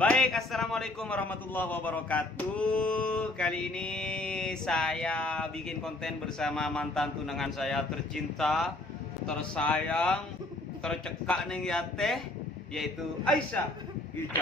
Baik, assalamualaikum warahmatullahi wabarakatuh. Kali ini saya bikin konten bersama mantan tunangan saya tercinta, tersayang, tercekak ning yateh, yaitu Aisyah Gica.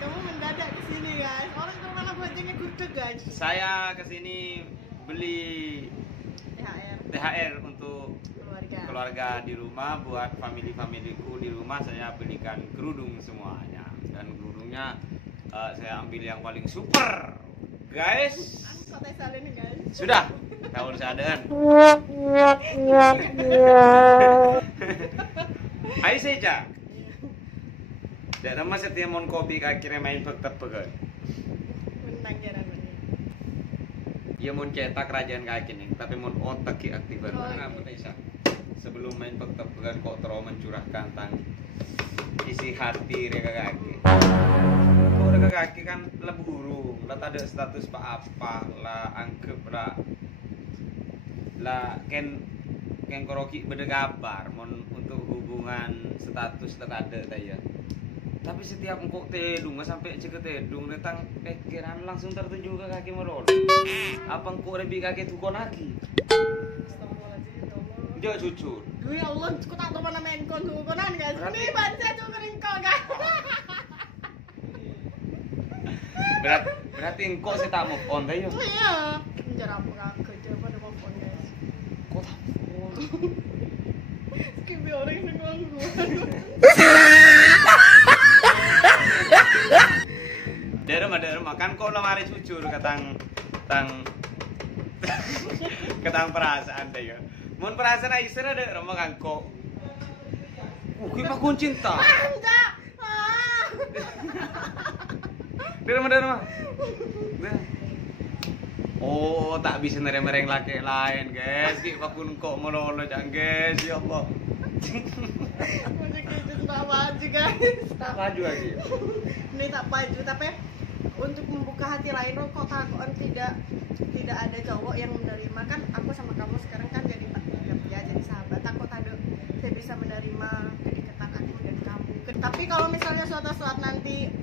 Kamu mendadak ke sini guys. Orang tuh malah bojengnya gudeg guys. Saya kesini beli THR untuk keluarga di rumah, buat family-familiku di rumah. Saya belikan kerudung semuanya, dan kerudungnya saya ambil yang paling super guys. Santai salin guys. Sudah tahun seadaan. Ayo saja. Dan nama setia mon kopi akhirnya main pek-pekan. Menang jaran ini. Ia mon cetak kerajaan kaki nih, tapi mon otak ki aktifan. Oh, Mana iya. Aisyah? Sebelum main pek-pekan kok terus mencurahkan tentang isi hati reka kaki. Kok reka kaki kan lebih burung, lah tak ada status apa lah, anggap lah ken koroki beda kabar mon untuk hubungan status tak ada saya. Tapi setiap engkau tedung sampai cek tedung datang pikiran langsung tertuju ke kaki merol. Apa engkau lebih kaki tukon lagi? Astagfirullahaladzim, ya Allah. Jauh jujur. Duh ya Allah, aku tak tahu mana main konan guys. Ini baca tuh kering kau guys. Berarti engkau sih tak move on dah ya? Oh iya. Penjara apa gak kerja pada mau phone guys. Kok tak move on? Skip orang yang nganggu. Dari rumah kan kau lemari jujur ketang perasaan deh ya. Mun perasaan Aisyah ada rumah kan kok. Kita pun cinta. Enggak. Dari rumah. Oh, tak bisa nereng laki lain, guys. Kita pun kok melolo jangan, guys. Ya Allah. Macam gitu tak baju guys. Tak baju lagi. Ini tak baju tapi untuk membuka hati lain kok takut tidak ada cowok yang menerima. Kan aku sama kamu sekarang kan jadi partner ya, jadi sahabat. Takut ada saya bisa menerima kedekatan aku dan kamu. Tapi kalau misalnya suatu saat nanti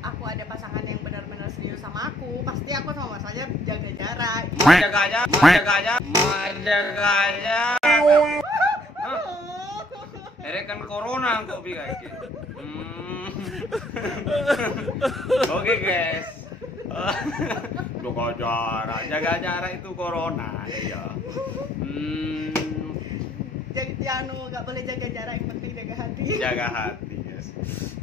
aku ada pasangan yang benar-benar serius sama aku, pasti aku sama Mas Fajar jaga jarak. Jaga aja. Ini kan corona kok kayak gitu. Oke guys. Jaga jarak itu corona ya. Jadi anu nggak boleh jaga jarak, yang penting jaga hati. Jaga hati guys.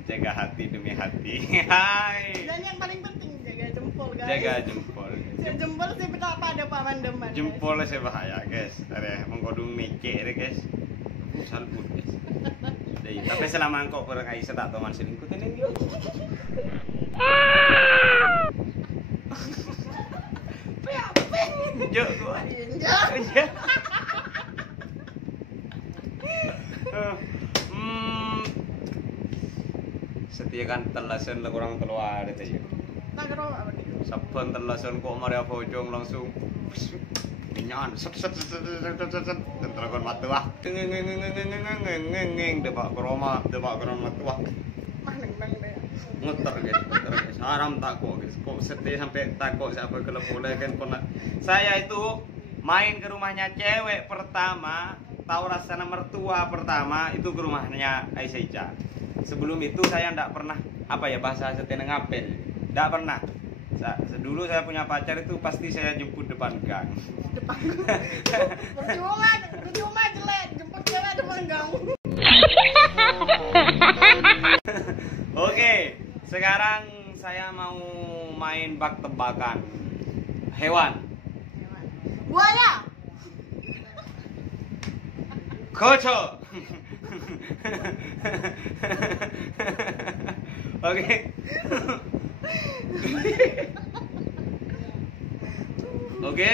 Jaga hati demi hati. Hai. Dan yang paling penting jaga jempol guys. Jaga jempol. Jempol sih betapa ada paman deman. Jempol sih bahaya guys. Ada mengkodung mikir guys. Salput guys. Jadi, tapi selama engkau kurang Aisyah tak teman selingkuh tening yo. Jok gua. Iya. Setiakan telasan lah kurang keluar itu ya. Tak kira apa nih? Saban telasan kok Maria Bojong langsung minyan set dan terakon matuah depak kroma matuah Mah neng bang deh. ngeter guys haram takut guys kok setia sampai takut siapa kalau boleh kan saya itu main ke rumahnya cewek pertama, tahu rasanya mertua pertama itu ke rumahnya Aisyah. Sebelum itu saya enggak pernah bahasa setia ngapel, enggak pernah. Dulu saya punya pacar itu pasti saya jemput depan gang. Depan. Percuma jelek jemput cewek depan gang. Oke, sekarang saya mau main bak tebakan hewan. Buaya. Koco. Oke. Oke.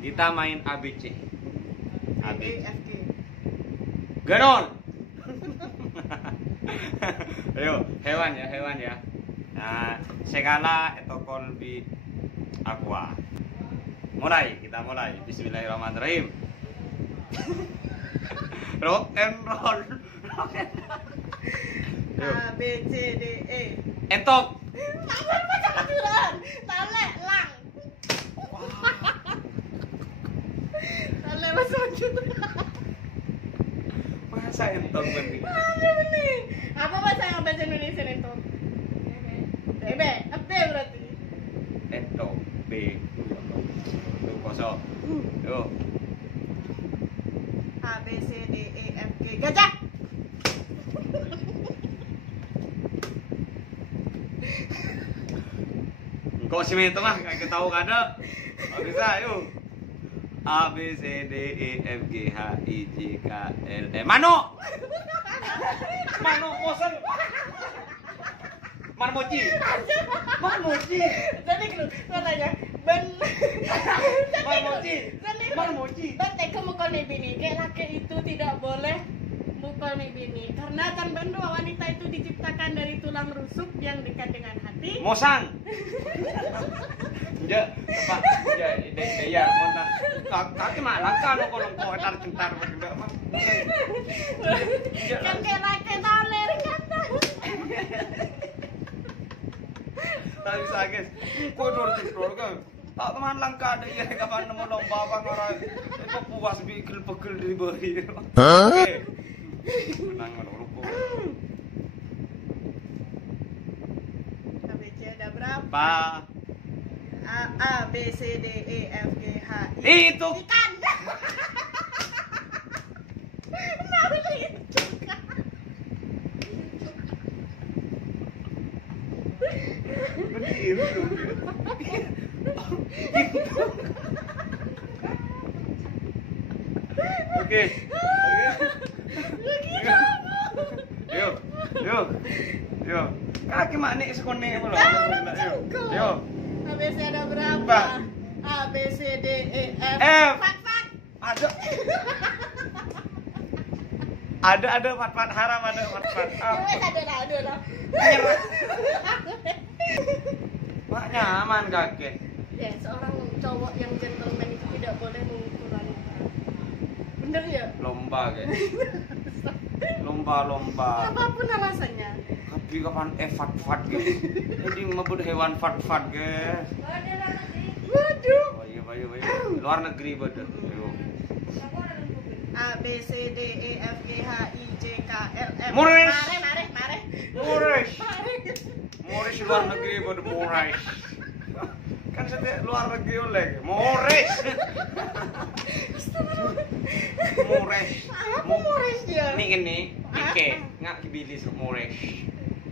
Kita main ABC. FG. Ganon. Ayo, hewan ya. Nah, segala etokon bi aqua. Kita mulai. Bismillahirrahmanirrahim. Rock and roll. A B C D E. Entok. Apa macam aturan? Talek lang. Talek masuk Masa entok benih? Apa benih? Apa bahasa yang bahasa Indonesia itu? Bebe, apa berarti? Entok. B. Tuh kosong. Yuk. A B C D E F G. Gajah. Kok sih itu mah kayak tahu kada? Oh, bisa, yuk. A B C D E F G H I J K L M. Mano. Mano bosan. Marmoji. Marmoji. Jadi gitu, katanya ben. Marmoji. Marmoji. Ben teka mukul nih bini, kayak laki itu tidak boleh mukul nih bini, karena kan ben dua wanita itu diciptakan dari tulang rusuk yang dekat dengan hati. Mosang. Ya, Pak. Ya, monta. Kaki mah langka no kolong kotar cintar juga mah. Kan kayak laki taler kan. Tak bisa guys. Kodor cintor kan. Tak teman langka ada ya kapan nemu lomba bang orang. Itu puas pegel di bawah. Oke. Menang ruko. ABC ada berapa? Pa. A B C D E F G H I. Itu Ikan. Nah, itu. Oke. Yuk. Yuk. Kaki mak nih sekone apa lho? Yuk. ABC ada berapa? Pak. A B C D E F. F. Fat. Ada. Ada fat haram ada fat. Ada lah. Nyerah. Mak nyaman kakek. Ya, seorang cowok yang gentleman itu tidak boleh memukul wanita. Bener ya? Lomba kayak. Lomba. Apapun alasannya. Tapi kapan fat guys. Jadi ngebut hewan fat guys. Waduh. Bayu. Luar negeri betul. Ayo. A B C D E F G H I J K L M. Mores. Mare. Mores luar negeri betul Mores. Kan setiap luar negeri oleh Mores. Apa Mores ya? Ini Ike ngak kibilis Mores.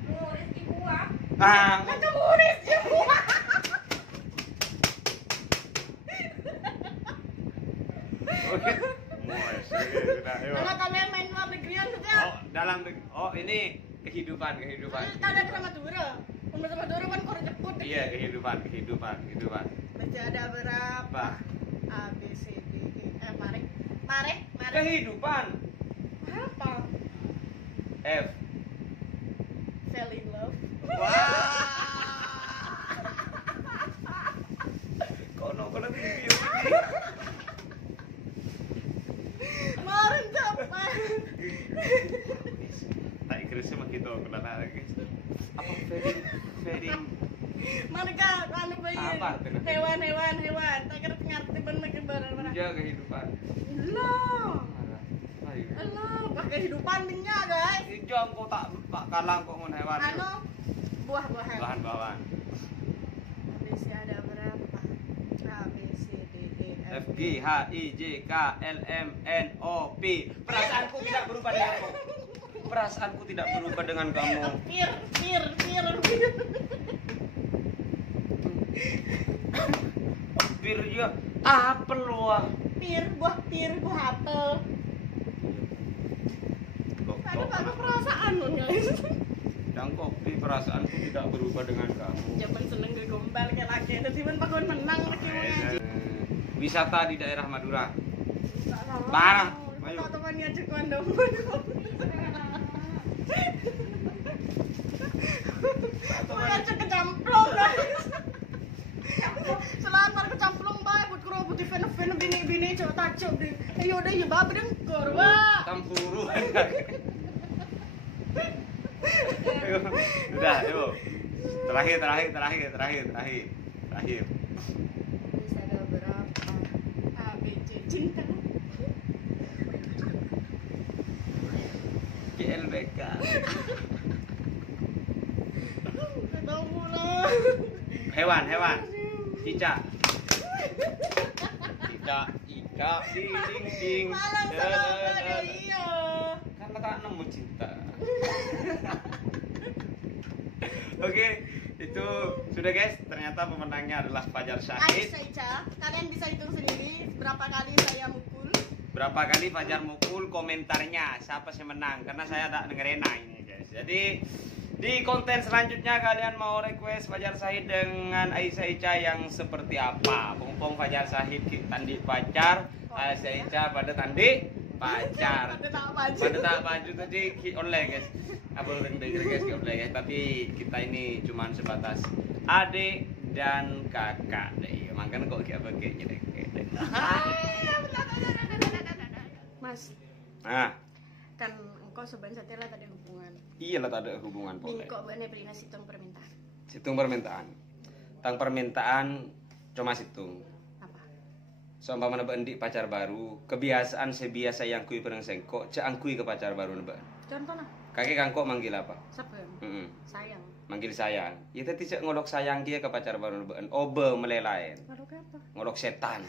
Mores ibu ah. Macam Mores ya. Oke. Mores. Kalau kalian main luar negerian saja. Ini kehidupan. Ada prematura. Prematura kan korek jeput. Iya, kehidupan. Masih ada berapa? A B C D E F. Mare. Kehidupan. Apa? F. Fell in love. Wah. Kono TV. Maren siapa? Tak Inggrisnya mah gitu kenapa guys? Apa very Mereka anu bayi. Apa artinya? Hewan. Tak ngerti ben makin barang-barang. ya kehidupan. Lah. Ayo. Alah, pakai kehidupan minyak, guys. Hijau kok tak kalang kok ngon hewan. Anu buah-buahan. Bahan-bahan. ABC ada berapa? A B C D E F G H I J K L M N O P. Perasaanku tidak berubah dengan kamu. Pir. Pir ya apel loh. Buah apel. Ada bagus perasaan loh, guys. Yang kopi perasaanku tidak berubah dengan kamu. Zaman seneng gegombal kayak laki. Terus tiba pakon menang laki mau ngaji. Wisata di daerah Madura. Salah. Parah. Ayo. Teman-temannya cek kondom. Bukan cek kecamplung, guys. Selamar kecamplung bae buat kerobot di fen bini cok tacuk di. Ayo deh ya babe dengkor, Wak. Tampuru. Udah, yuk. Terakhir. Bisa ada berapa? A, B, C, cinta. GLBK. Ketemu lah. Hewan. Cicak. Ding. Malah salah ada iya. Karena tak nemu cinta. Oke, itu sudah guys. Ternyata pemenangnya adalah Fajar Syahid. Aisyah Ica, kalian bisa hitung sendiri berapa kali saya mukul. Berapa kali Fajar mukul, komentarnya siapa sih menang, karena saya tak dengerin ini guys. Jadi di konten selanjutnya kalian mau request Fajar Syahid dengan Aisyah Ica yang seperti apa? Pompong Fajar Syahid tandi pacar, Aisyah Ica pada tandi pacar. Pada tak maju tadi oleh guys. Apa yang dengar guys oleh guys, tapi kita ini cuman sebatas adik dan kakak deh. Makanya kok kayak begini deh. Mas, kan engkau sebenarnya lah tadi hubungan. Iya lah, tak ada hubungan boleh. Kok bener beli nasi situng permintaan. Situng permintaan. Tang permintaan cuma situng. Apa? Seumpama neba endik pacar baru, kebiasaan sebiasa yang kui pereng sengkok, cak angkui ke pacar baru neba. Contohnya? Kakek kangkok manggil apa? Siapa? Sayang. Manggil sayang. Ya tadi cak ngolok sayang dia ke pacar baru neba. Obe melelain. Ngolok apa? Ngolok setan.